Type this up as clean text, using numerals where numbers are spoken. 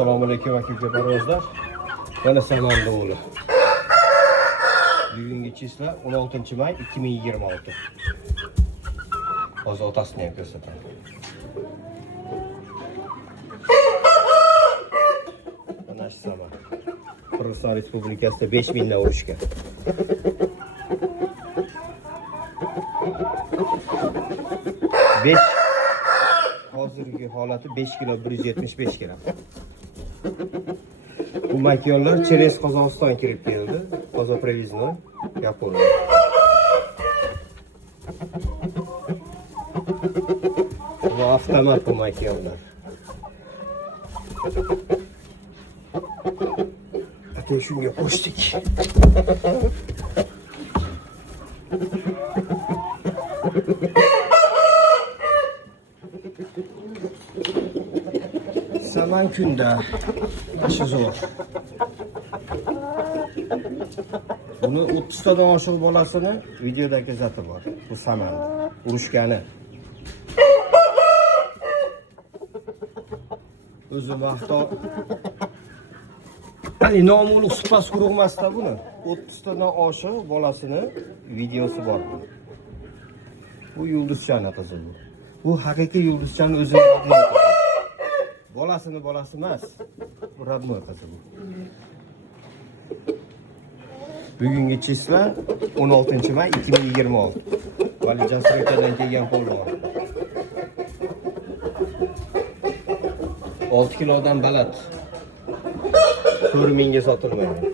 Assalomu alaykum aka parvozlar. Mana Samanli o'g'li. Bugungi chisla 16-may 2026. Hozir otasini ham ko'rsataman. Mana shu Saman. Qirg'iziston Respublikasida 5000 dan urishgan. Hozirgi holati 5 kilo 175 gram. Bu makyonlar через Qozog'iston kirib keldi. Qozog'proviznoy, Yaponiya. Bu avtomat bu makyonlar. Ate shunga qo'shdik. Saman kunda başı zo'r. Buni 30 tadan oshiq bolasini videodagi zati bor. Bu Saman urushgani. O'zi vaqto hani nomuli supas quruqmasda buni 30 tadan oshiq bolasini videosi bor. Bu yulduzchani qizi bu. Bu haqiqiy yulduzchani o'zini bolasini bolasi emas. Bu родной qizi bu. Bugungi chisla 16-may 2026. Valijon Sretadan kelgan polvon. 6 kilodan baland. 4000 ga sotilmaydi.